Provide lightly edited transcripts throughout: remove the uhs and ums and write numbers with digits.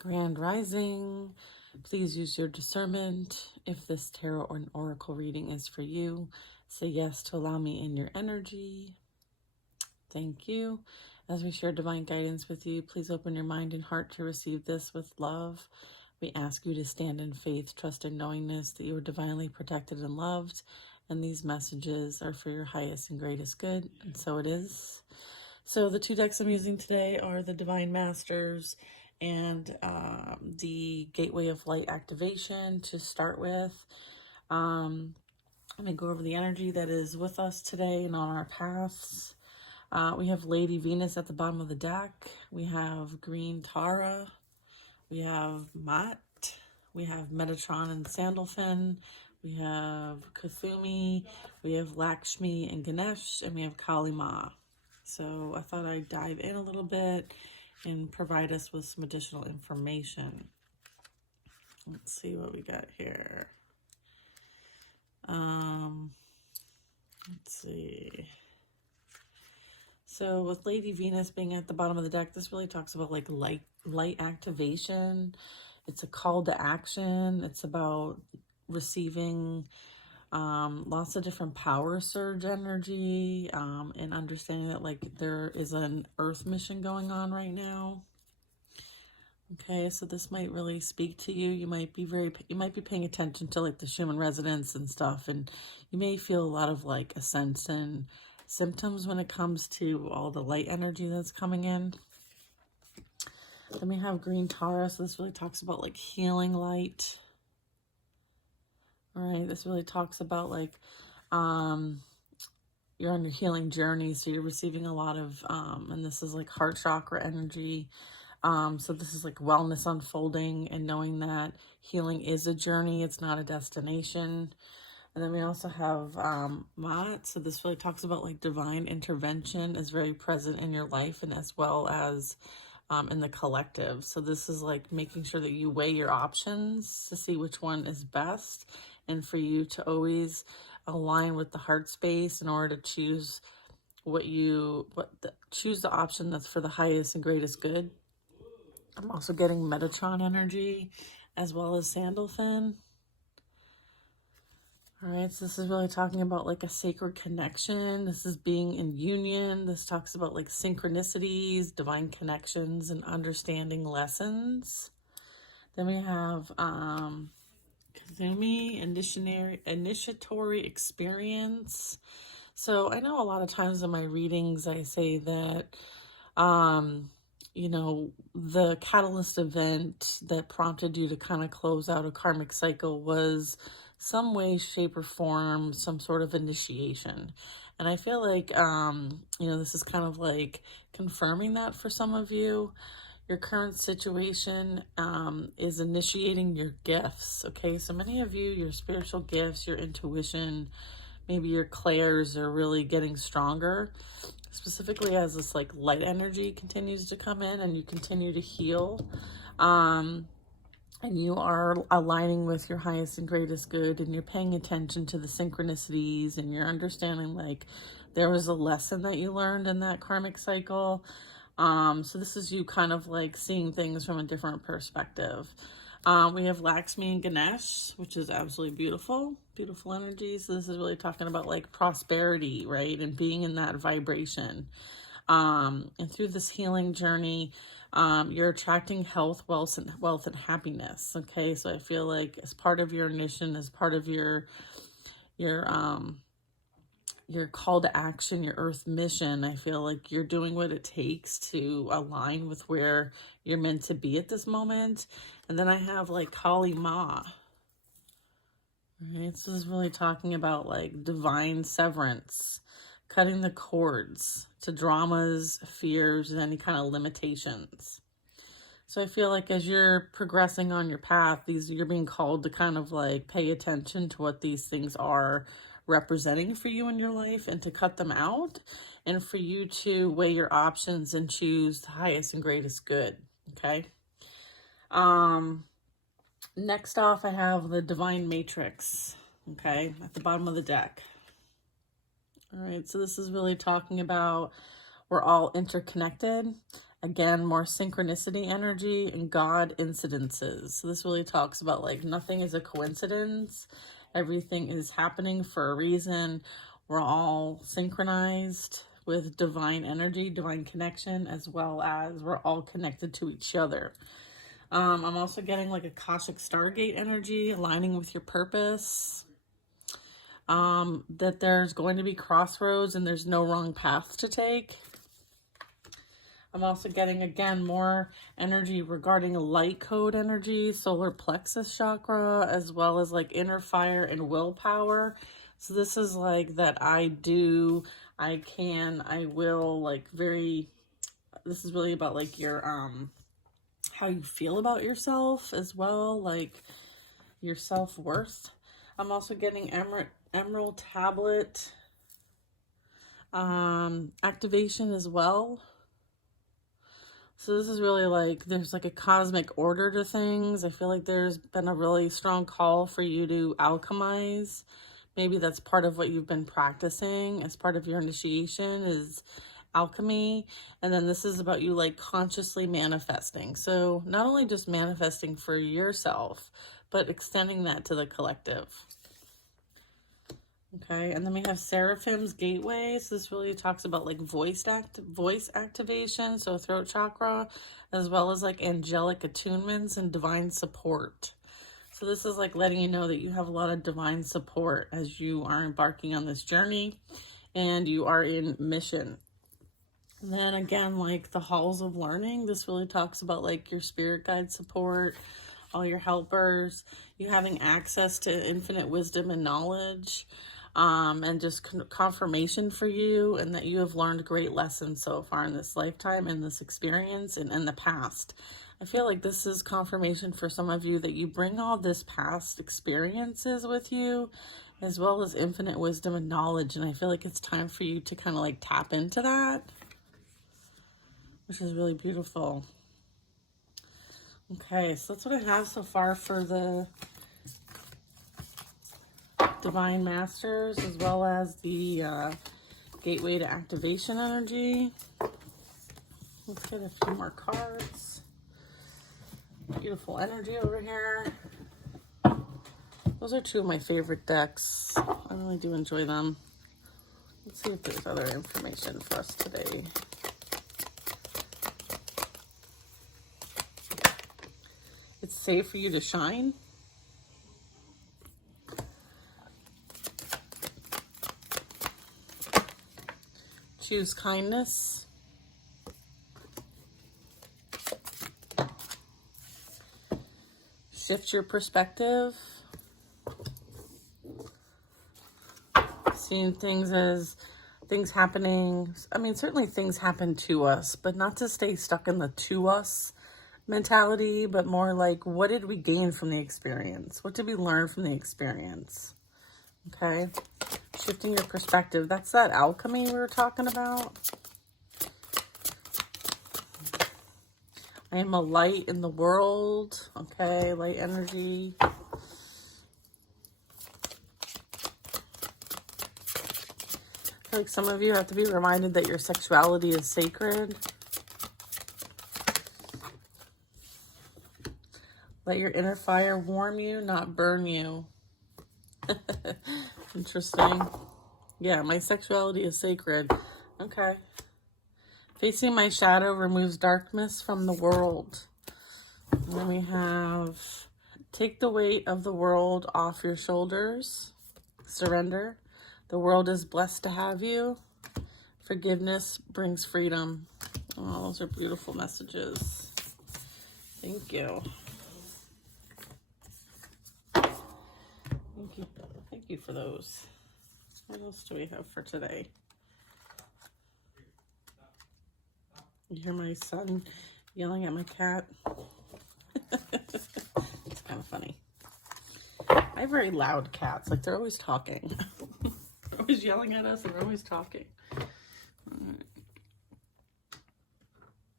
Grand Rising, please use your discernment. If this tarot or an oracle reading is for you, say yes to allow me in your energy. Thank you. As we share divine guidance with you, please open your mind and heart to receive this with love. We ask you to stand in faith, trust, and knowingness that you are divinely protected and loved, and these messages are for your highest and greatest good, and so it is. So the two decks I'm using today are the Divine Masters and the Gateway of Light Activation to start with. Let me go over the energy that is with us today and on our paths. We have Lady Venus at the bottom of the deck. We have Green Tara. We have Mat. We have Metatron and Sandalphon. We have Kuthumi. We have Lakshmi and Ganesh. And we have Kali Ma. So I thought I'd dive in a little bit and provide us with some additional information. Let's see what we got here. Let's see. So with Lady Venus being at the bottom of the deck, this really talks about like light activation. It's a call to action. It's about receiving lots of different power surge energy, and understanding that like there is an earth mission going on right now. Okay, so this might really speak to you. You might be paying attention to like the Schumann resonance and stuff, and you may feel a lot of like a sense and symptoms when it comes to all the light energy that's coming in. Then we have Green Tara, so this really talks about like healing light. All right, this really talks about like you're on your healing journey, so you're receiving a lot of and this is like heart chakra energy. So this is like wellness unfolding and knowing that healing is a journey, it's not a destination. And then we also have Mat. So this really talks about like divine intervention is very present in your life and as well as in the collective. So this is like making sure that you weigh your options to see which one is best, and for you to always align with the heart space in order to choose choose the option that's for the highest and greatest good. I'm also getting Metatron energy as well as Sandalphon. All right, so this is really talking about like a sacred connection. This is being in union. This talks about like synchronicities, divine connections, and understanding lessons. Then we have Kazumi, initiatory experience. So I know a lot of times in my readings I say that you know, the catalyst event that prompted you to kind of close out a karmic cycle was some way, shape, or form, some sort of initiation. And I feel like, you know, this is kind of like confirming that for some of you. Your current situation is initiating your gifts, okay? So many of you, your spiritual gifts, your intuition, maybe your clairs are really getting stronger, specifically as this like light energy continues to come in and you continue to heal. And you are aligning with your highest and greatest good, and you're paying attention to the synchronicities, and you're understanding like there was a lesson that you learned in that karmic cycle. So this is you kind of like seeing things from a different perspective. We have Lakshmi and Ganesh, which is absolutely beautiful, beautiful energy. So this is really talking about like prosperity, right? And being in that vibration. And through this healing journey, you're attracting health, wealth, and happiness. Okay, so I feel like as part of your mission, as part of your call to action, your earth mission, I feel like you're doing what it takes to align with where you're meant to be at this moment. And then I have like Kali Ma. Right, so this is really talking about like divine severance, cutting the cords to dramas, fears, and any kind of limitations. So I feel like as you're progressing on your path, you're being called to kind of like pay attention to what these things are representing for you in your life and to cut them out, and for you to weigh your options and choose the highest and greatest good. Okay. Next off, I have the Divine Matrix, okay, at the bottom of the deck. All right, so this is really talking about we're all interconnected Again, more synchronicity energy and God incidences. So this really talks about like nothing is a coincidence. Everything is happening for a reason. We're all synchronized with divine energy, divine connection, as well as we're all connected to each other. I'm also getting like Akashic Stargate energy, aligning with your purpose. That there's going to be crossroads and there's no wrong path to take. I'm also getting, again, more energy regarding light code energy, solar plexus chakra, as well as like inner fire and willpower. So this is like that I do, I can, I will, like this is really about like your, how you feel about yourself as well, like your self-worth. I'm also getting Emerald Tablet activation as well. So this is really like, there's like a cosmic order to things. I feel like there's been a really strong call for you to alchemize. Maybe that's part of what you've been practicing as part of your initiation is alchemy. And then this is about you like consciously manifesting. So not only just manifesting for yourself, but extending that to the collective. Okay, and then we have Seraphim's Gateway. So this really talks about like voice activation, so throat chakra, as well as like angelic attunements and divine support. So this is like letting you know that you have a lot of divine support as you are embarking on this journey and you are in mission. And then again, like the halls of learning, this really talks about like your spirit guide support, all your helpers, you having access to infinite wisdom and knowledge. And just confirmation for you, and that you have learned great lessons so far in this lifetime and this experience and in the past. I feel like this is confirmation for some of you that you bring all this past experiences with you, as well as infinite wisdom and knowledge. And I feel like it's time for you to kind of like tap into that, which is really beautiful. Okay, so that's what I have so far for the Divine Masters, as well as the Gateway to Activation energy. Let's get a few more cards. Beautiful energy over here. Those are two of my favorite decks. I really do enjoy them. Let's see if there's other information for us today. It's safe for you to shine. Choose kindness. Shift your perspective. Seeing things as things happening. I mean, certainly things happen to us, but not to stay stuck in the to us mentality, but more like, what did we gain from the experience? What did we learn from the experience? Okay. Shifting your perspective. That's that alchemy we were talking about. I am a light in the world. Okay, light energy. I feel like some of you have to be reminded that your sexuality is sacred. Let your inner fire warm you, not burn you. Interesting. Yeah, my sexuality is sacred. Okay. Facing my shadow removes darkness from the world. And then we have take the weight of the world off your shoulders. Surrender. The world is blessed to have you. Forgiveness brings freedom. Oh, those are beautiful messages. Thank you. Thank you. Thank you for those. What else do we have for today? You hear my son yelling at my cat? It's kind of funny. I have very loud cats. Like, they're always talking. They're always yelling at us and they're always talking.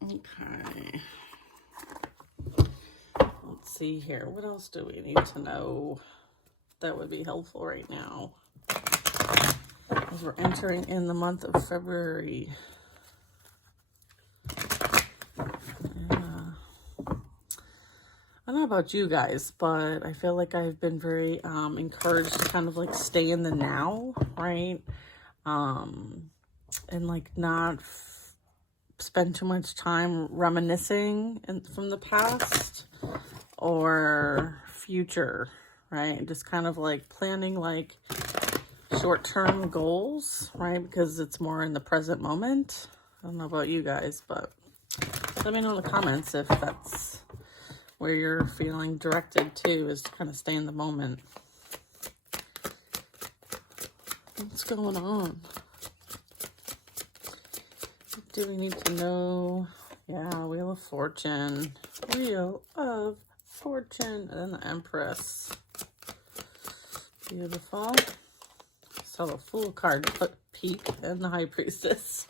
Okay. Let's see here. What else do we need to know that would be helpful right now? As we're entering in the month of February. I don't know about you guys, but I feel like I've been very encouraged to kind of like stay in the now, right? And like not spend too much time reminiscing from the past or future, right? Just kind of like planning like short-term goals, right? Because it's more in the present moment. I don't know about you guys, but let me know in the comments if that's where you're feeling directed to, is to kind of stay in the moment. What's going on? What do we need to know? Yeah, Wheel of Fortune. Wheel of Fortune. And then the Empress. Beautiful. So the Fool card put peek, and the High Priestess.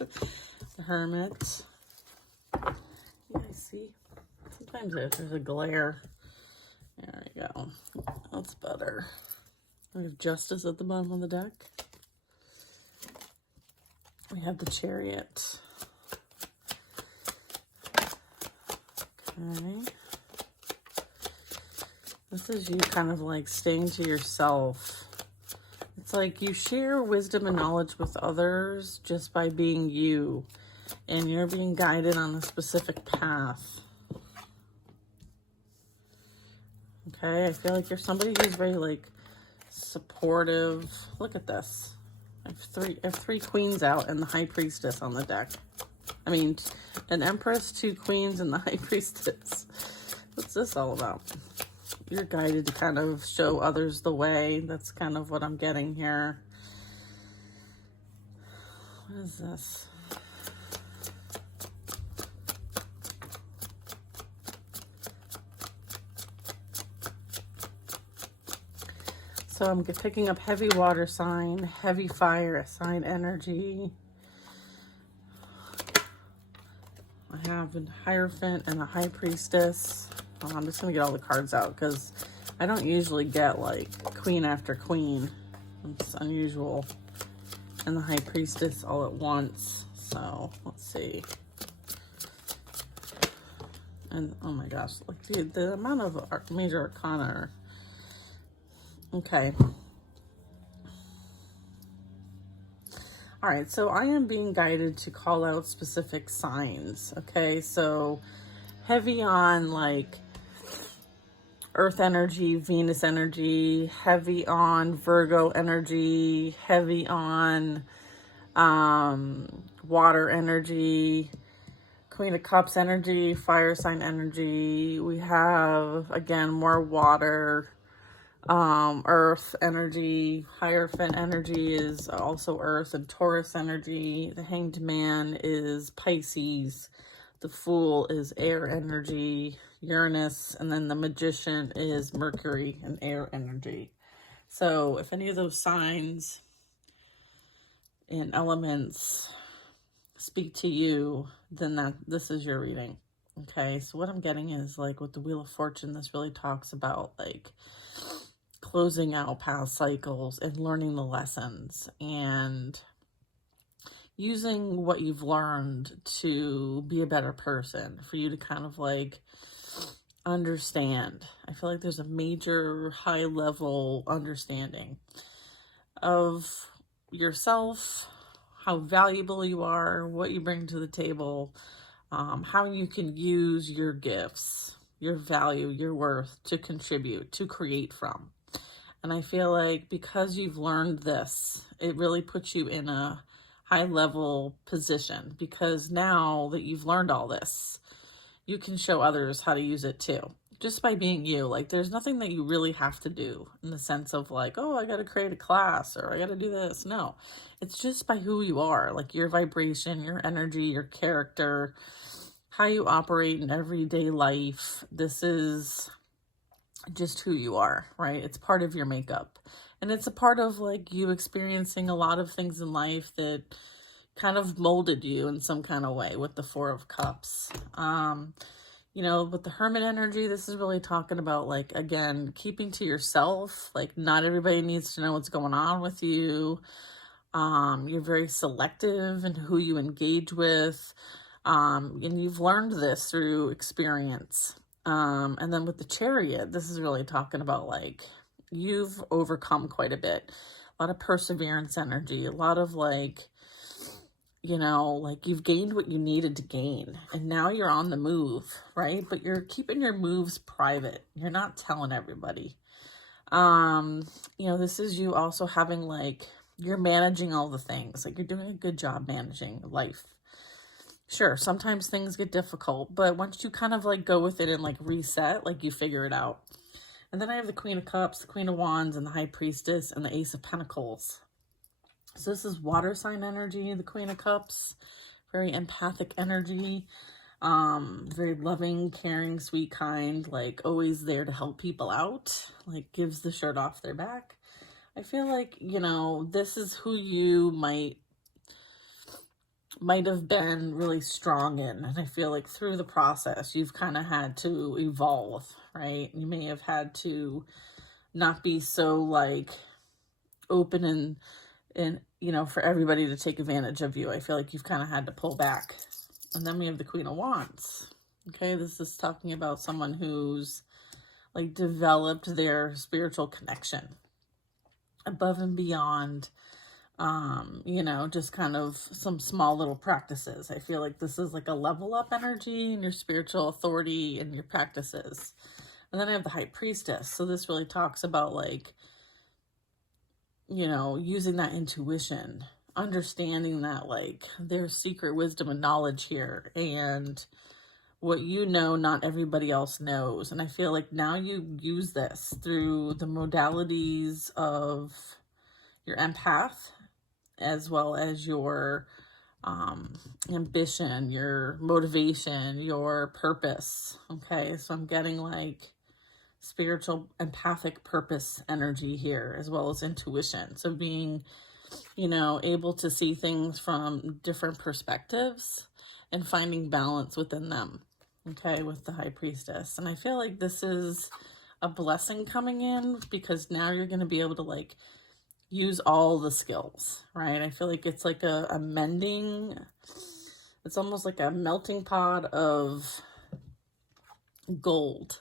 The Hermit. Yeah, I see. Sometimes there's a glare. There we go. That's better. We have Justice at the bottom of the deck. We have the Chariot. Okay. This is you kind of like staying to yourself. It's like you share wisdom and knowledge with others just by being you. And you're being guided on a specific path. Okay, I feel like you're somebody who's very like supportive. Look at this. I have three queens out and the High Priestess on the deck. I mean, an Empress, 2 queens, and the High Priestess. What's this all about? You're guided to kind of show others the way. That's kind of what I'm getting here. What is this? So I'm picking up heavy water sign, heavy fire sign energy. I have a Hierophant and a High Priestess. I'm just going to get all the cards out because I don't usually get like queen after queen. It's unusual. And the High Priestess all at once. So let's see. And oh my gosh, like dude, the amount of major arcana are... Okay. All right, so I am being guided to call out specific signs. Okay, so heavy on like Earth energy, Venus energy, heavy on Virgo energy, heavy on water energy, Queen of Cups energy, fire sign energy. We have, again, more water, Earth energy. Hierophant energy is also Earth, and Taurus energy. The Hanged Man is Pisces. The Fool is air energy, Uranus, and then the Magician is Mercury and air energy. So if any of those signs and elements speak to you, then this is your reading. Okay, so what I'm getting is like with the Wheel of Fortune, this really talks about like closing out past cycles and learning the lessons and using what you've learned to be a better person, for you to kind of like understand. I feel like there's a major high level understanding of yourself, how valuable you are, what you bring to the table, how you can use your gifts, your value, your worth to contribute, to create from. And I feel like because you've learned this, it really puts you in a high level position, because now that you've learned all this, you can show others how to use it too, just by being you. Like there's nothing that you really have to do in the sense of like, oh, I got to create a class or I got to do this. No, it's just by who you are, like your vibration, your energy, your character, how you operate in everyday life. This is just who you are, right? It's part of your makeup. And it's a part of like you experiencing a lot of things in life that kind of molded you in some kind of way with the Four of Cups. You know, with the Hermit energy, this is really talking about like, again, keeping to yourself. Like not everybody needs to know what's going on with you. You're very selective in who you engage with. And you've learned this through experience. And then with the Chariot, this is really talking about like you've overcome quite a bit. A lot of perseverance energy, a lot of like, you know, like you've gained what you needed to gain and now you're on the move, right? But you're keeping your moves private. You're not telling everybody. You know, this is you also having like, you're managing all the things. Like you're doing a good job managing life. Sure, sometimes things get difficult, but once you kind of like go with it and like reset, like you figure it out. And then I have the Queen of Cups, the Queen of Wands, and the High Priestess, and the Ace of Pentacles. So this is water sign energy, the Queen of Cups, very empathic energy, very loving, caring, sweet, kind, like always there to help people out, like gives the shirt off their back. I feel like, you know, this is who you might have been really strong in. And I feel like through the process, you've kind of had to evolve, right? You may have had to not be so like open and you know, for everybody to take advantage of you. I feel like you've kind of had to pull back. And then we have the Queen of Wands. Okay, this is talking about someone who's like developed their spiritual connection above and beyond, you know, just kind of some small little practices. I feel like this is like a level up energy in your spiritual authority and your practices. And then I have the High Priestess. So this really talks about like, you know, using that intuition, understanding that like there's secret wisdom and knowledge here, and what you know, not everybody else knows. And I feel like now you use this through the modalities of your empath, as well as your ambition, your motivation, your purpose. Okay, so I'm getting like spiritual empathic purpose energy here, as well as intuition. So being, you know, able to see things from different perspectives and finding balance within them. Okay, with the High Priestess. And I feel like this is a blessing coming in, because now you're going to be able to like use all the skills, right? I feel like it's like a mending, it's almost like a melting pot of gold,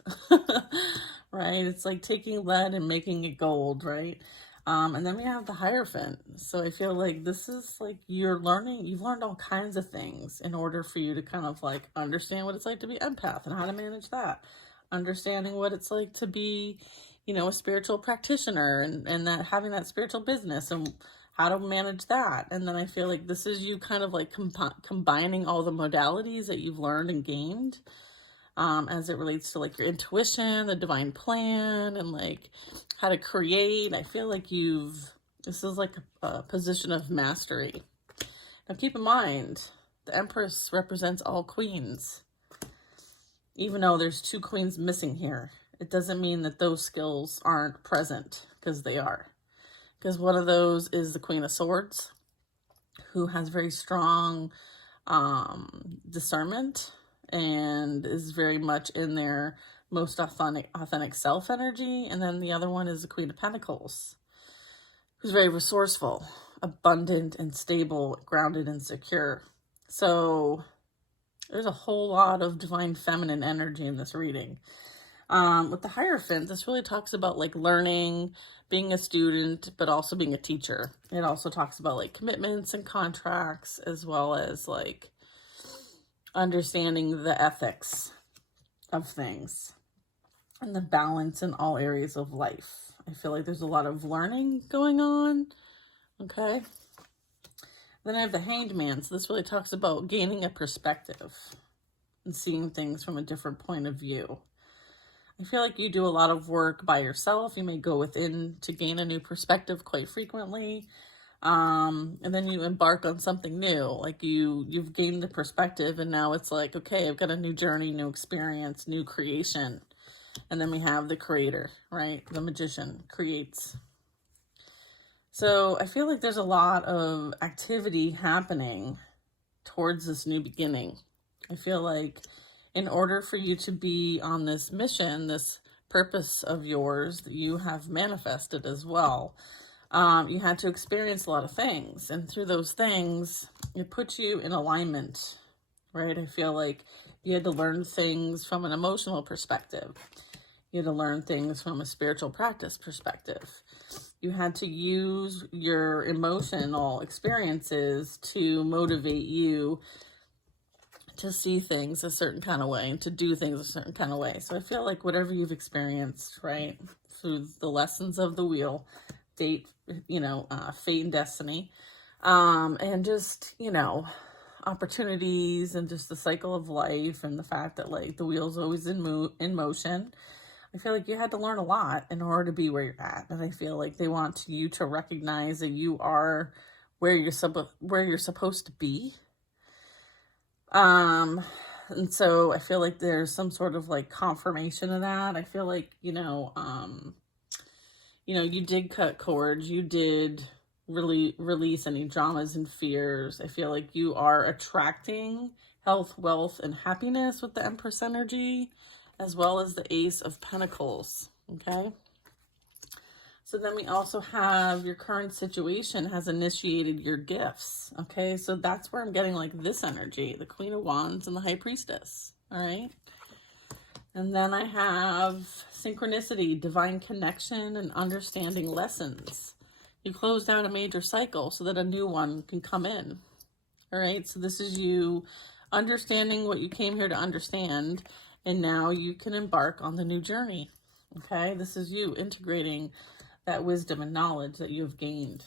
right? It's like taking lead and making it gold, right? And then we have the Hierophant. So I feel like this is like you've learned all kinds of things in order for you to kind of like understand what it's like to be empath and how to manage that. Understanding what it's like to be, you know, a spiritual practitioner, and that having that spiritual business and how to manage that. And then I feel like this is you kind of like combining all the modalities that you've learned and gained, as it relates to like your intuition, the divine plan, and like how to create. I feel like this is like a position of mastery. Now keep in mind, the Empress represents all queens. Even though there's 2 queens missing here, it doesn't mean that those skills aren't present, because they are. Because one of those is the Queen of Swords, who has very strong discernment and is very much in their most authentic self energy. And then the other one is the Queen of Pentacles, who's very resourceful, abundant and stable, grounded and secure. So there's a whole lot of divine feminine energy in this reading. With the Hierophant, this really talks about like learning, being a student, but also being a teacher. It also talks about like commitments and contracts, as well as like understanding the ethics of things and the balance in all areas of life. I feel like there's a lot of learning going on. Okay. Then I have the Hanged Man. So this really talks about gaining a perspective and seeing things from a different point of view. I feel like you do a lot of work by yourself. You may go within to gain a new perspective quite frequently. And then you embark on something new. Like you've gained the perspective, and now it's like, okay, I've got a new journey, new experience, new creation. And then we have the creator, right? The magician creates. So I feel like there's a lot of activity happening towards this new beginning. I feel like in order for you to be on this mission, this purpose of yours that you have manifested as well, you had to experience a lot of things. And through those things, it puts you in alignment, right? I feel like You had to learn things from an emotional perspective. You had to learn things from a spiritual practice perspective. You had to use your emotional experiences to motivate you to see things a certain kind of way and to do things a certain kind of way. So I feel like whatever you've experienced, right, through the lessons of the wheel, fate and destiny, and just, opportunities and just the cycle of life and the fact that like the wheel's always in motion. I feel like you had to learn a lot in order to be where you're at. And I feel like they want you to recognize that you are where you're supposed to be. And so I feel like there's some sort of like confirmation of that. I feel like, you did cut cords, you did really release any dramas and fears. I feel like you are attracting health, wealth, and happiness with the Empress energy, as well as the Ace of Pentacles, okay? So then we also have your current situation has initiated your gifts, okay? So that's where I'm getting like this energy, the Queen of Wands and the High Priestess, all right? And then I have synchronicity, divine connection, and understanding lessons. You closed out a major cycle so that a new one can come in, all right? So this is you understanding what you came here to understand, and now you can embark on the new journey, okay? This is you integrating that wisdom and knowledge that you have gained,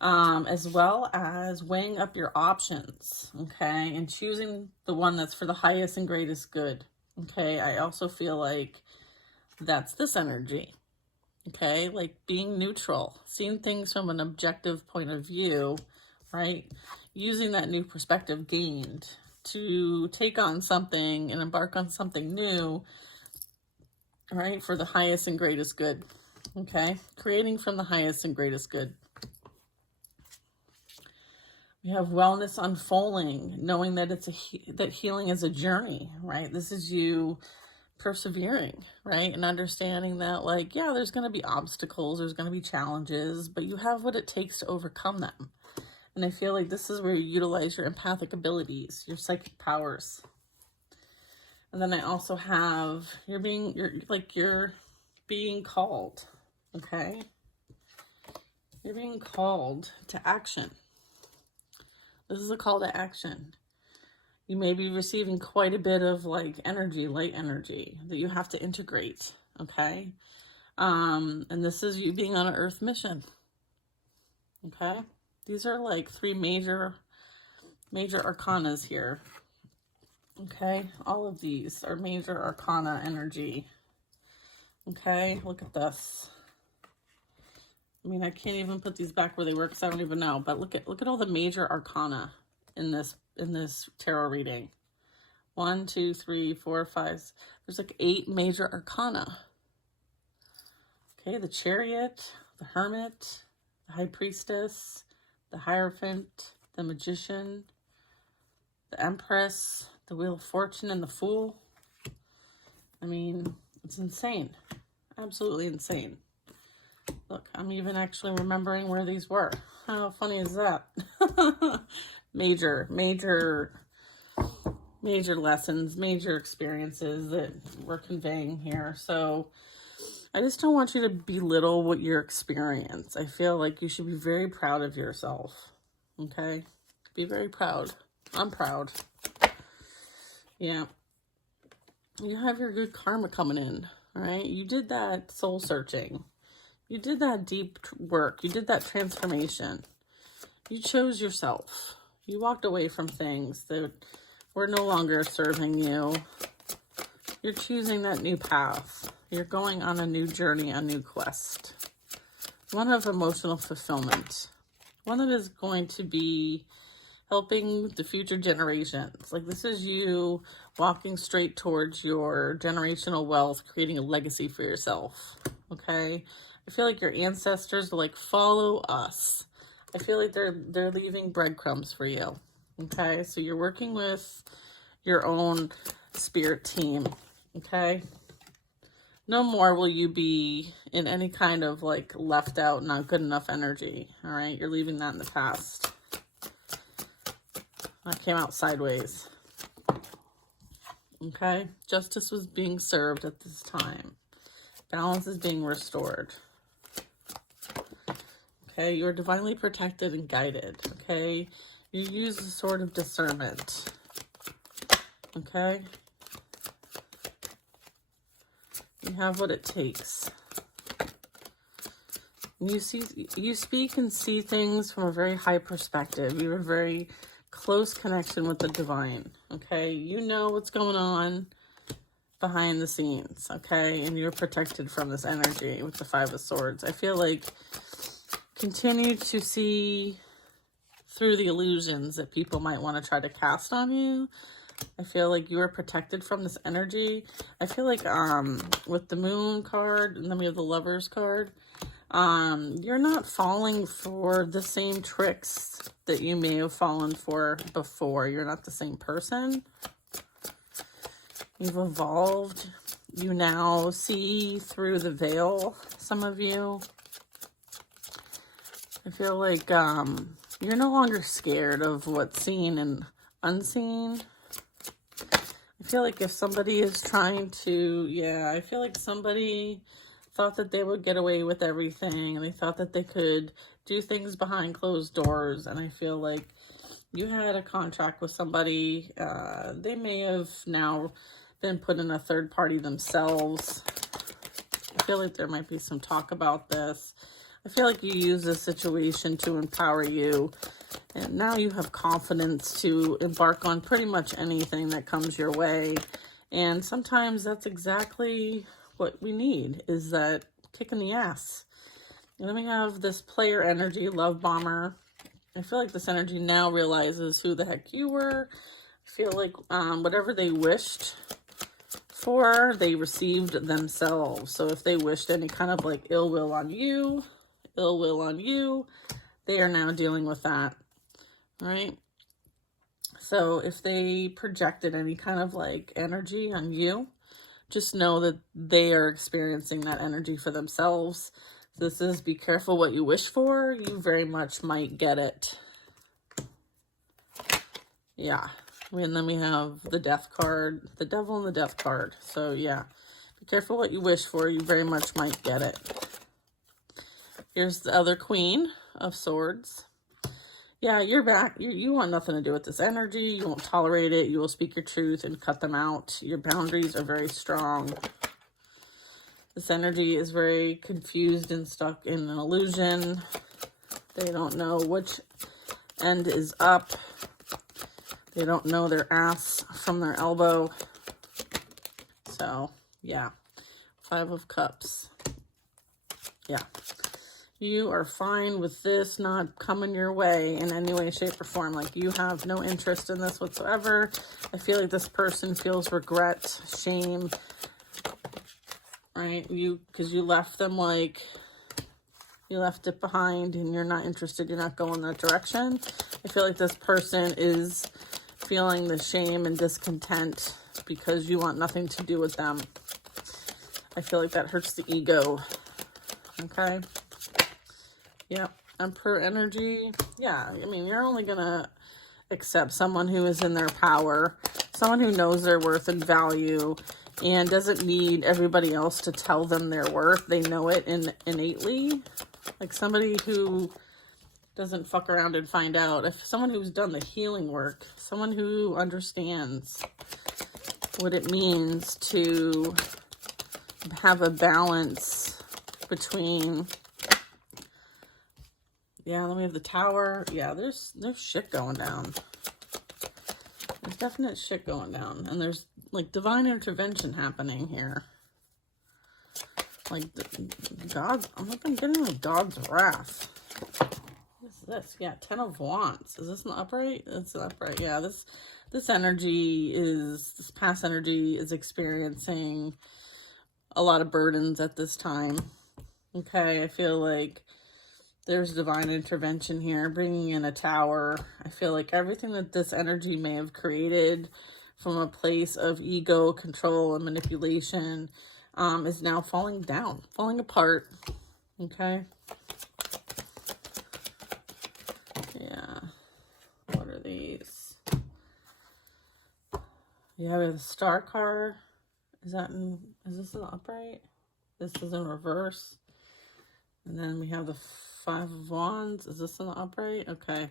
as well as weighing up your options, okay, and choosing the one that's for the highest and greatest good, okay? I also feel like that's this energy, okay, like being neutral, seeing things from an objective point of view, right? Using that new perspective gained to take on something and embark on something new, right, for the highest and greatest good. Okay, creating from the highest and greatest good. We have wellness unfolding, knowing that that healing is a journey, right? This is you persevering, right? And understanding that, like, yeah, there's going to be obstacles, there's going to be challenges, but you have what it takes to overcome them. And I feel like this is where you utilize your empathic abilities, your psychic powers. And then I also have you're being called. Okay, you're being called to action. This is a call to action. You may be receiving quite a bit of like energy, light energy that you have to integrate. Okay, and this is you being on an Earth mission. Okay, these are like three major arcanas here. Okay, all of these are major arcana energy. Okay, look at this. I mean, I can't even put these back where they were because I don't even know. But look at all the major arcana in this tarot reading. 1, 2, 3, 4, 5. There's like 8 major arcana. Okay, the Chariot, the Hermit, the High Priestess, the Hierophant, the Magician, the Empress, the Wheel of Fortune, and the Fool. I mean, it's insane. Absolutely insane. Look, I'm even actually remembering where these were. How funny is that? major lessons, major experiences that we're conveying here. So I just don't want you to belittle what you experience. I feel like you should be very proud of yourself. Okay? Be very proud. I'm proud. Yeah. You have your good karma coming in. All right? You did that soul searching. You did that deep work. You did that transformation. You chose yourself. You walked away from things that were no longer serving you. You're choosing that new path. You're going on a new journey, a new quest. One of emotional fulfillment. One that is going to be helping the future generations. Like, this is you walking straight towards your generational wealth, creating a legacy for yourself. Okay? I feel like your ancestors are like, follow us. I feel like they're leaving breadcrumbs for you. Okay? So you're working with your own spirit team. Okay? No more will you be in any kind of like left out, not good enough energy. All right? You're leaving that in the past. That came out sideways. Okay? Justice was being served at this time. Balance is being restored. Okay? You are divinely protected and guided. Okay? You use a sword of discernment. Okay? You have what it takes. You speak and see things from a very high perspective. You have a very close connection with the divine. Okay? You know what's going on behind the scenes. Okay? And you're protected from this energy with the Five of Swords. I feel like continue to see through the illusions that people might want to try to cast on you. I feel like you are protected from this energy. I feel like with the Moon card, and then we have the Lovers card, you're not falling for the same tricks that you may have fallen for before. You're not the same person. You've evolved. You now see through the veil, some of you. I feel like you're no longer scared of what's seen and unseen. I feel like if somebody is trying to, I feel like somebody thought that they would get away with everything, and they thought that they could do things behind closed doors, and I feel like you had a contract with somebody. They may have now been put in a third party themselves. I feel like there might be some talk about this. I feel like you use this situation to empower you, and now you have confidence to embark on pretty much anything that comes your way. And sometimes that's exactly what we need, is that kick in the ass. And then we have this player energy, Love Bomber. I feel like this energy now realizes who the heck you were. I feel like whatever they wished for, they received themselves. So if they wished any kind of like ill will on you, they are now dealing with that, right? So if they projected any kind of like energy on you, just know that they are experiencing that energy for themselves. This is be careful what you wish for. You very much might get it. Yeah. And then we have the Death card, the Devil and the Death card. So yeah, be careful what you wish for. You very much might get it. Here's the other Queen of Swords. Yeah, you're back. You want nothing to do with this energy. You won't tolerate it. You will speak your truth and cut them out. Your boundaries are very strong. This energy is very confused and stuck in an illusion. They don't know which end is up. They don't know their ass from their elbow. So, yeah. Five of Cups. Yeah. You are fine with this not coming your way in any way, shape, or form. Like, you have no interest in this whatsoever. I feel like this person feels regret, shame, right? Because you left them, like, you left it behind and you're not interested. You're not going that direction. I feel like this person is feeling the shame and discontent because you want nothing to do with them. I feel like that hurts the ego. Okay? Yeah, Emperor energy. Yeah, I mean, you're only going to accept someone who is in their power, someone who knows their worth and value, and doesn't need everybody else to tell them their worth. They know it innately. Like somebody who doesn't fuck around and find out. If someone who's done the healing work, someone who understands what it means to have a balance between... Yeah, then we have the Tower. Yeah, there's shit going down. There's definite shit going down. And there's, like, divine intervention happening here. Like, God, I'm getting, like, God's wrath. What is this? Yeah, Ten of Wands. Is this an upright? It's an upright. Yeah, this energy is, this past energy is experiencing a lot of burdens at this time. Okay, I feel like there's divine intervention here, bringing in a Tower. I feel like everything that this energy may have created from a place of ego, control, and manipulation is now falling down, falling apart. Okay? Yeah. What are these? Yeah, we have the Star card. Is this in the upright? This is in reverse. And then we have the Five of Wands. Is this in the upright? Okay.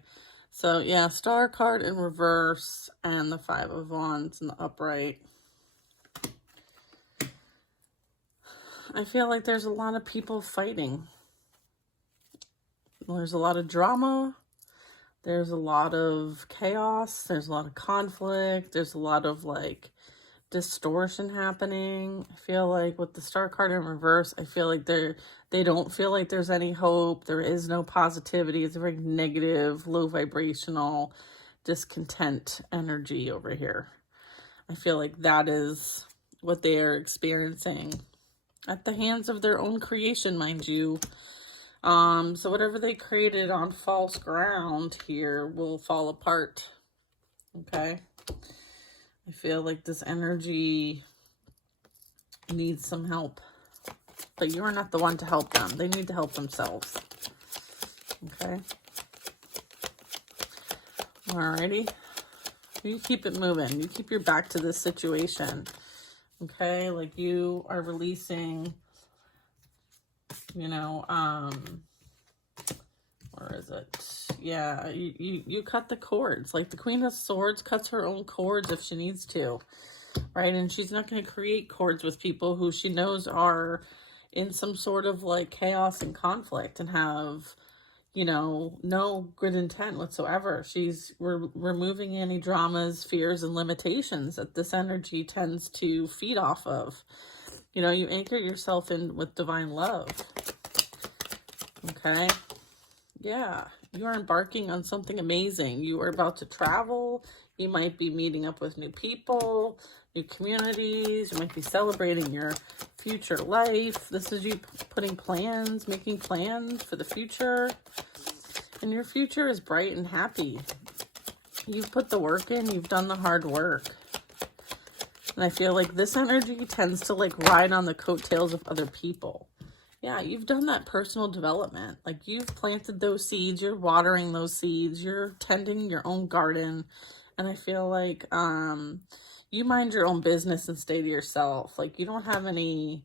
So, yeah, Star card in reverse and the Five of Wands in the upright. I feel like there's a lot of people fighting. There's a lot of drama. There's a lot of chaos. There's a lot of conflict. There's a lot of, like, distortion happening. I feel like with the Star card in reverse, I feel like they don't feel like there's any hope. There is no positivity. It's a very negative, low vibrational, discontent energy over here. I feel like that is what they are experiencing at the hands of their own creation, mind you. So whatever they created on false ground here will fall apart. Okay. I feel like this energy needs some help, but you are not the one to help them. They need to help themselves. Okay. Alrighty. You keep it moving. You keep your back to this situation. Okay. Like you are releasing, you know, where is it? Yeah, you cut the cords. Like the Queen of Swords cuts her own cords if she needs to, right? And she's not going to create cords with people who she knows are in some sort of like chaos and conflict and have, you know, no good intent whatsoever. She's removing any dramas, fears, and limitations that this energy tends to feed off of. You know, you anchor yourself in with divine love. Okay. Yeah, you are embarking on something amazing. You are about to travel. You might be meeting up with new people, new communities. You might be celebrating your future life. This is you putting plans, making plans for the future. And your future is bright and happy. You've put the work in. You've done the hard work. And I feel like this energy tends to like ride on the coattails of other people. Yeah, you've done that personal development. Like you've planted those seeds, you're watering those seeds, you're tending your own garden. And I feel like you mind your own business and stay to yourself. Like you don't have any,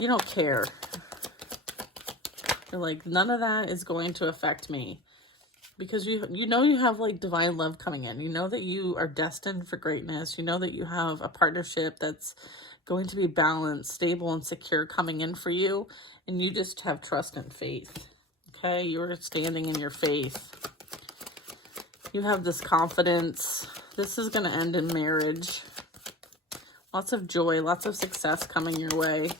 you don't care. You're like, none of that is going to affect me. Because you know you have like divine love coming in. You know that you are destined for greatness. You know that you have a partnership that's going to be balanced, stable, and secure coming in for you. And you just have trust and faith. Okay? You're standing in your faith. You have this confidence. This is going to end in marriage. Lots of joy, lots of success coming your way.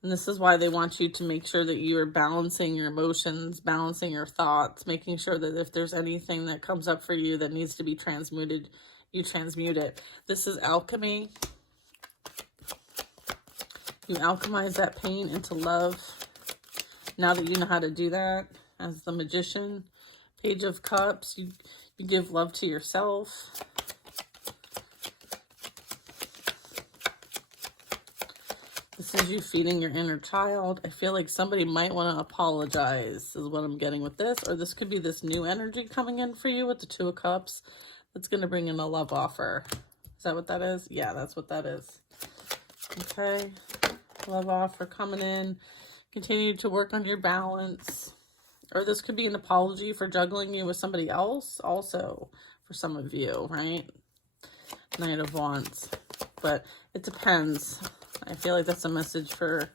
And this is why they want you to make sure that you are balancing your emotions, balancing your thoughts, making sure that if there's anything that comes up for you that needs to be transmuted, you transmute it. This is alchemy. You alchemize that pain into love. Now that you know how to do that, as the Magician, Page of Cups, you give love to yourself. This is you feeding your inner child. I feel like somebody might want to apologize is what I'm getting with this. Or this could be this new energy coming in for you with the Two of Cups that's going to bring in a love offer. Is that what that is? Yeah, that's what that is. Okay. Love offer coming in. Continue to work on your balance. Or this could be an apology for juggling you with somebody else also for some of you, right? Knight of Wands. But it depends. I feel like that's a message for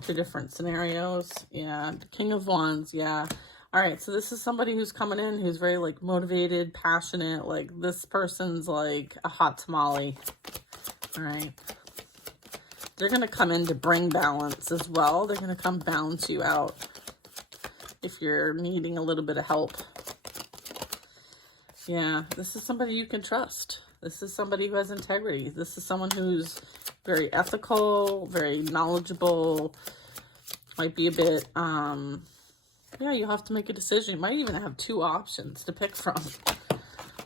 two different scenarios. Yeah. King of Wands. Yeah. All right. So this is somebody who's coming in who's very like motivated, passionate. Like this person's like a hot tamale. All right. They're going to come in to bring balance as well. They're going to come balance you out if you're needing a little bit of help. Yeah, this is somebody you can trust. This is somebody who has integrity. This is someone who's very ethical, very knowledgeable. Might be a bit, yeah, you'll have to make a decision. You might even have two options to pick from.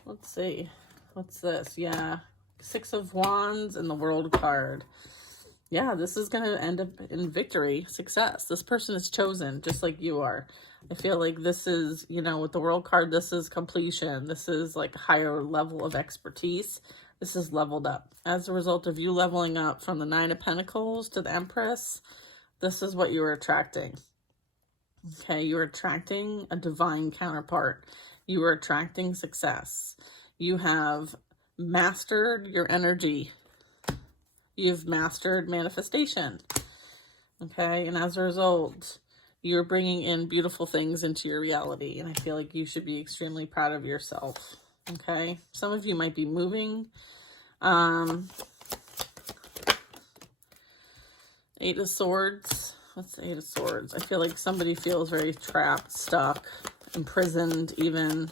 Let's see. What's this? Yeah, Six of Wands and the World card. yeah, this is going to end up in victory, success. This person is chosen just like you are. I feel like this is, you know, with the World card, this is completion. This is like a higher level of expertise. This is leveled up. As a result of you leveling up from the Nine of Pentacles to the Empress, this is what you are attracting. Okay, you're attracting a divine counterpart. You are attracting success. You have mastered your energy. You've mastered manifestation. Okay, and as a result, you're bringing in beautiful things into your reality. And I feel like you should be extremely proud of yourself. Okay, some of you might be moving. Eight of Swords. What's the Eight of Swords? I feel like somebody feels very trapped, stuck, imprisoned even.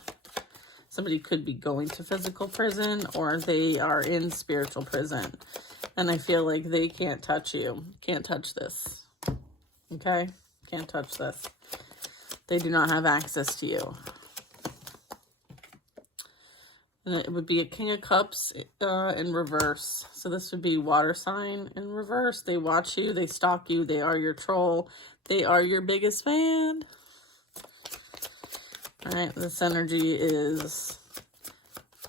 Somebody could be going to physical prison or they are in spiritual prison. And I feel like they can't touch you. Can't touch this. Okay? Can't touch this. They do not have access to you. And it would be a King of Cups in reverse. So this would be water sign in reverse. They watch you. They stalk you. They are your troll. They are your biggest fan. All right. This energy is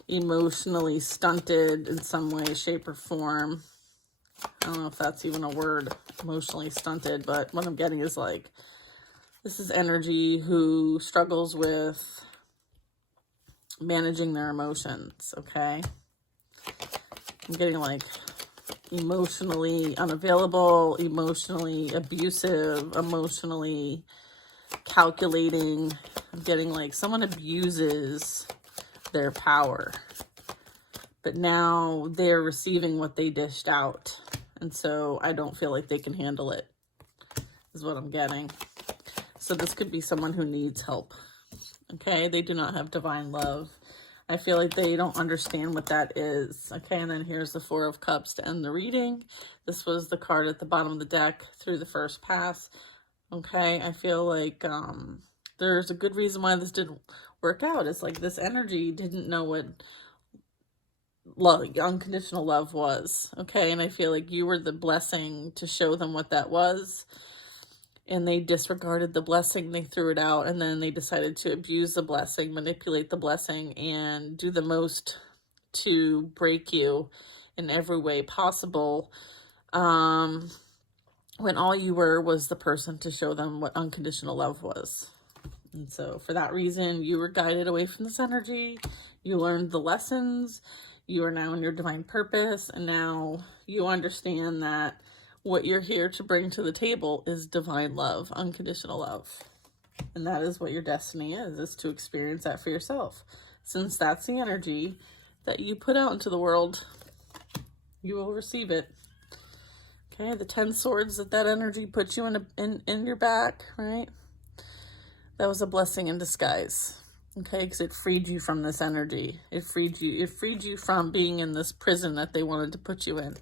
emotionally stunted in some way, shape, or form. I don't know if that's even a word, emotionally stunted. But what I'm getting is like, this is energy who struggles with managing their emotions, okay? I'm getting like emotionally unavailable, emotionally abusive, emotionally calculating. I'm getting like someone abuses their power, but now they're receiving what they dished out. And so I don't feel like they can handle it, is what I'm getting. So this could be someone who needs help. Okay, they do not have divine love. I feel like they don't understand what that is. Okay, and then here's the Four of Cups to end the reading. This was the card at the bottom of the deck through the first pass. Okay, I feel like there's a good reason why this didn't work out. It's like this energy didn't know what love, unconditional love was. Okay, and I feel like you were the blessing to show them what that was. And they disregarded the blessing, they threw it out, and then they decided to abuse the blessing, manipulate the blessing, and do the most to break you in every way possible. When all you were was the person to show them what unconditional love was. And so for that reason, you were guided away from this energy. You learned the lessons. You are now in your divine purpose. And now you understand that what you're here to bring to the table is divine love, unconditional love. And that is what your destiny is to experience that for yourself. Since that's the energy that you put out into the world, you will receive it. Okay, the 10 swords that energy puts you in your back, right? That was a blessing in disguise. Okay, because it freed you from this energy. It freed you from being in this prison that they wanted to put you in.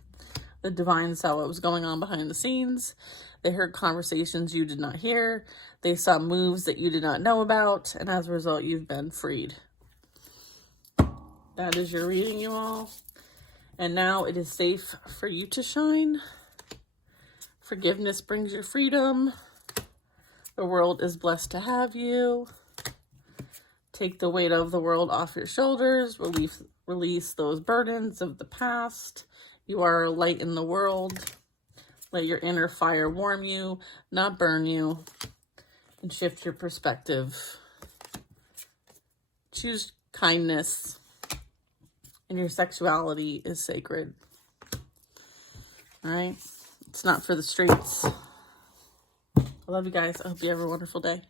The divine saw what was going on behind the scenes. They heard conversations you did not hear. They saw moves that you did not know about. And as a result, you've been freed. That is your reading, you all. And now it is safe for you to shine. Forgiveness brings your freedom. The world is blessed to have you. Take the weight of the world off your shoulders. Release those burdens of the past. You are a light in the world. Let your inner fire warm you, not burn you, and shift your perspective. Choose kindness, and your sexuality is sacred. All right? It's not for the streets. I love you guys. I hope you have a wonderful day.